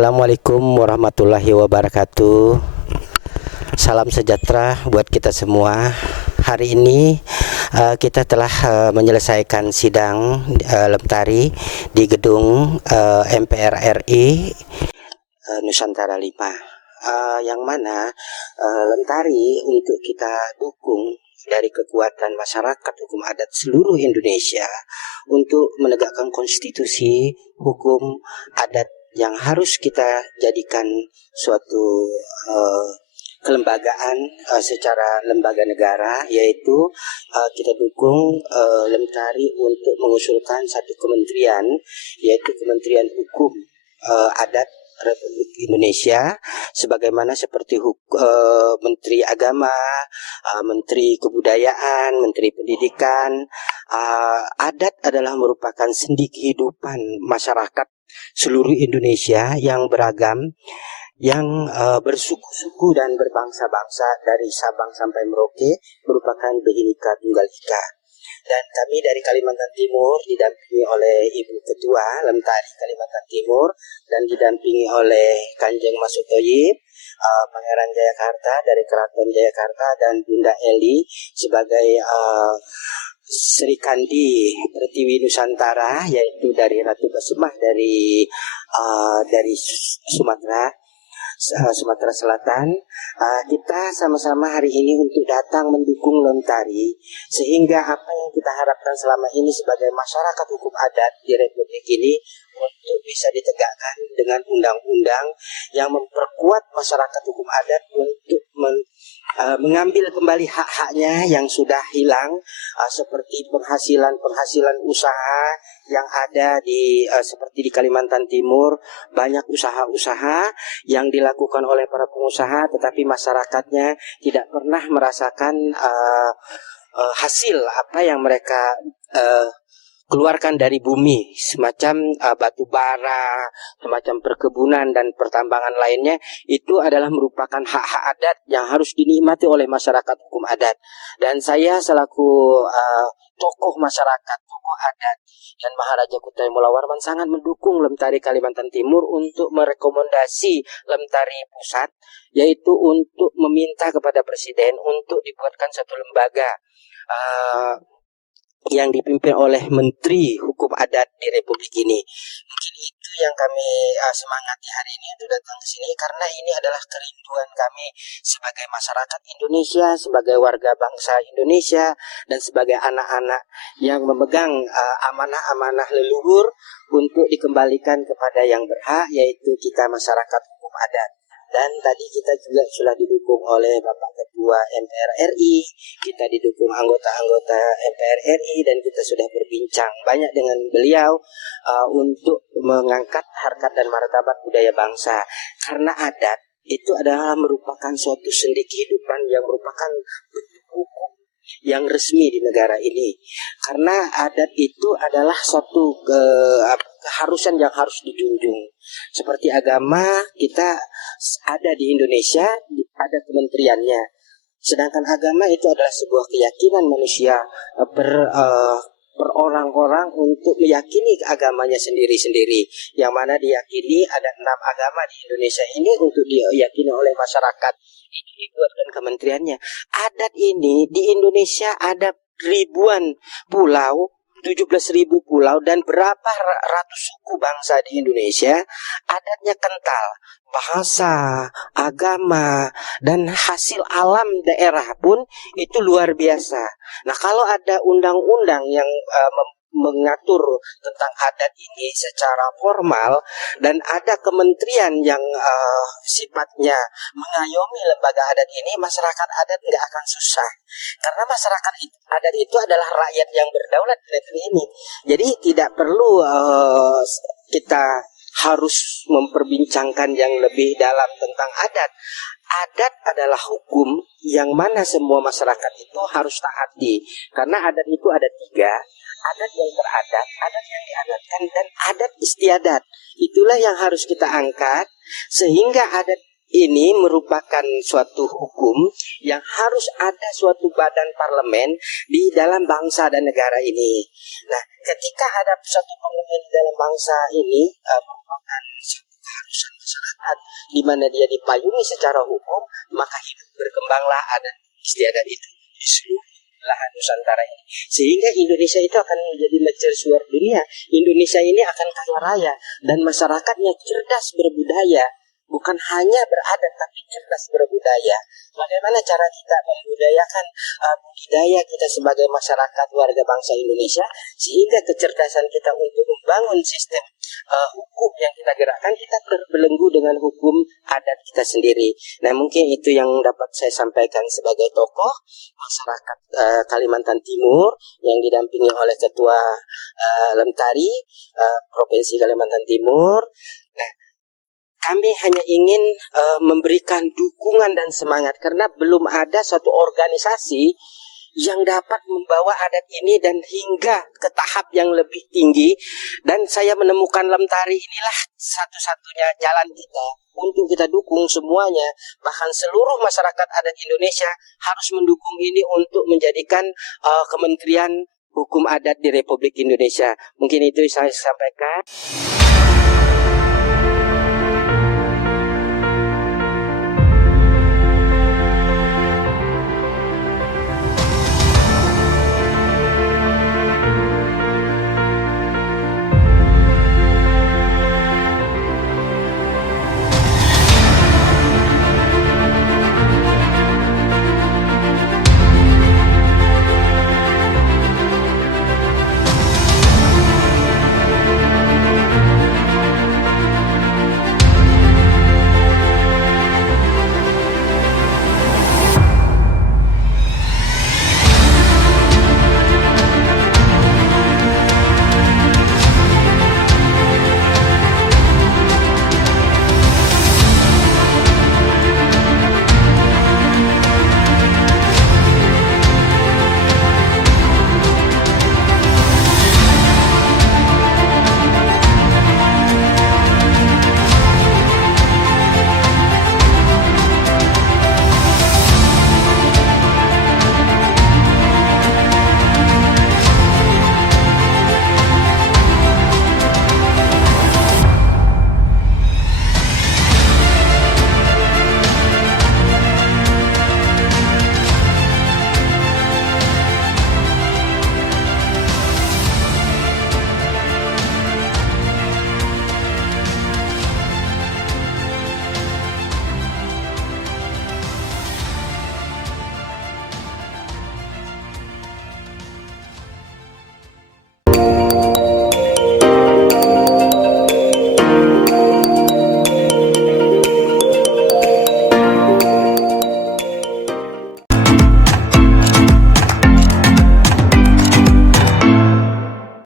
Assalamualaikum warahmatullahi wabarakatuh. Salam sejahtera buat kita semua. Hari ini kita telah menyelesaikan sidang Lemtari di gedung MPR RI Nusantara 5, yang mana Lemtari untuk kita dukung dari kekuatan masyarakat hukum adat seluruh Indonesia untuk menegakkan konstitusi hukum adat yang harus kita jadikan suatu kelembagaan secara lembaga negara, yaitu kita dukung Lemtari untuk mengusulkan satu kementerian, yaitu Kementerian Hukum Adat Republik Indonesia, sebagaimana seperti Menteri Agama, Menteri Kebudayaan, Menteri Pendidikan. Adat adalah merupakan sendi kehidupan masyarakat seluruh Indonesia yang beragam, yang bersuku-suku dan berbangsa-bangsa dari Sabang sampai Merauke, merupakan Bhinneka Tunggal Ika. Dan kami dari Kalimantan Timur didampingi oleh Ibu Ketua Lemtari Kalimantan Timur dan didampingi oleh Kanjeng Masud Thoyib, Pangeran Jayakarta dari Keraton Jayakarta, dan Bunda Eli sebagai Sri Kandi Pertiwi Nusantara, yaitu dari Ratu Basmah dari Sumatera Selatan. Kita sama-sama hari ini untuk datang mendukung Lemtari, sehingga apa yang kita harapkan selama ini sebagai masyarakat hukum adat di Republik ini untuk bisa ditegakkan dengan undang-undang yang memperkuat masyarakat hukum adat untuk mengambil kembali hak-haknya yang sudah hilang, seperti penghasilan usaha yang ada seperti di Kalimantan Timur. Banyak usaha-usaha yang dilakukan oleh para pengusaha, tetapi masyarakatnya tidak pernah merasakan hasil apa yang mereka keluarkan dari bumi, semacam batu bara, semacam perkebunan dan pertambangan lainnya. Itu adalah merupakan hak-hak adat yang harus dinikmati oleh masyarakat hukum adat. Dan saya selaku tokoh masyarakat, tokoh adat, dan Maharaja Kutai Mula Warman sangat mendukung Lemtari Kalimantan Timur untuk merekomendasi Lemtari Pusat, yaitu untuk meminta kepada Presiden untuk dibuatkan satu lembaga yang dipimpin oleh Menteri Hukum Adat di Republik ini. Mungkin itu yang kami semangati hari ini untuk datang ke sini, karena ini adalah kerinduan kami sebagai masyarakat Indonesia, sebagai warga bangsa Indonesia, dan sebagai anak-anak yang memegang amanah-amanah leluhur untuk dikembalikan kepada yang berhak, yaitu kita masyarakat hukum adat. Dan tadi kita juga sudah didukung oleh Bapak Ketua MPR RI, kita didukung anggota-anggota MPR RI, dan kita sudah berbincang banyak dengan beliau untuk mengangkat harkat dan martabat budaya bangsa. Karena adat itu adalah merupakan suatu sendi kehidupan yang merupakan hukum yang resmi di negara ini. Karena adat itu adalah suatu keharusan yang harus dijunjung. Seperti agama, kita ada di Indonesia, ada kementeriannya. Sedangkan agama itu adalah sebuah keyakinan manusia per orang-orang untuk meyakini agamanya sendiri-sendiri, yang mana diyakini ada 6 agama di Indonesia ini untuk diyakini oleh masyarakat. Itu dibuatkan kementeriannya. Adat ini di Indonesia ada ribuan pulau, 17.000 pulau, dan berapa ratus suku bangsa di Indonesia. Adatnya kental, bahasa, agama, dan hasil alam daerah pun itu luar biasa. Nah, kalau ada undang-undang yang mengatur tentang adat ini secara formal, dan ada kementerian yang sifatnya mengayomi lembaga adat ini, masyarakat adat nggak akan susah. Karena masyarakat adat itu adalah rakyat yang berdaulat di negeri ini. Jadi tidak perlu kita harus memperbincangkan yang lebih dalam tentang adat. Adat adalah hukum yang mana semua masyarakat itu harus taati. Karena adat itu ada 3. Adat yang teradat, adat yang diadatkan, dan adat istiadat. Itulah yang harus kita angkat, sehingga adat ini merupakan suatu hukum yang harus ada suatu badan parlemen di dalam bangsa dan negara ini. Nah, ketika ada suatu parlemen di dalam bangsa ini, merupakan keharusan masyarakat di mana dia dipayungi secara hukum, maka hidup berkembanglah adat istiadat itu di seluruh belahan Nusantara ini. Sehingga Indonesia itu akan menjadi mercusuar dunia. Indonesia ini akan kaya raya dan masyarakatnya cerdas berbudaya. Bukan hanya beradat tapi cerdas berbudaya. Bagaimana cara kita membudayakan budaya kita sebagai masyarakat warga bangsa Indonesia, sehingga kecerdasan kita untuk membangun sistem hukum yang kita gerakkan, kita terbelenggu dengan hukum adat kita sendiri. Nah, mungkin itu yang dapat saya sampaikan sebagai tokoh masyarakat Kalimantan Timur yang didampingi oleh Ketua Lemtari Provinsi Kalimantan Timur. Nah, kami hanya ingin memberikan dukungan dan semangat karena belum ada satu organisasi yang dapat membawa adat ini dan hingga ke tahap yang lebih tinggi. Dan saya menemukan Lemtari inilah satu-satunya jalan kita untuk kita dukung semuanya. Bahkan seluruh masyarakat adat Indonesia harus mendukung ini untuk menjadikan Kementerian Hukum Adat di Republik Indonesia. Mungkin itu yang saya sampaikan.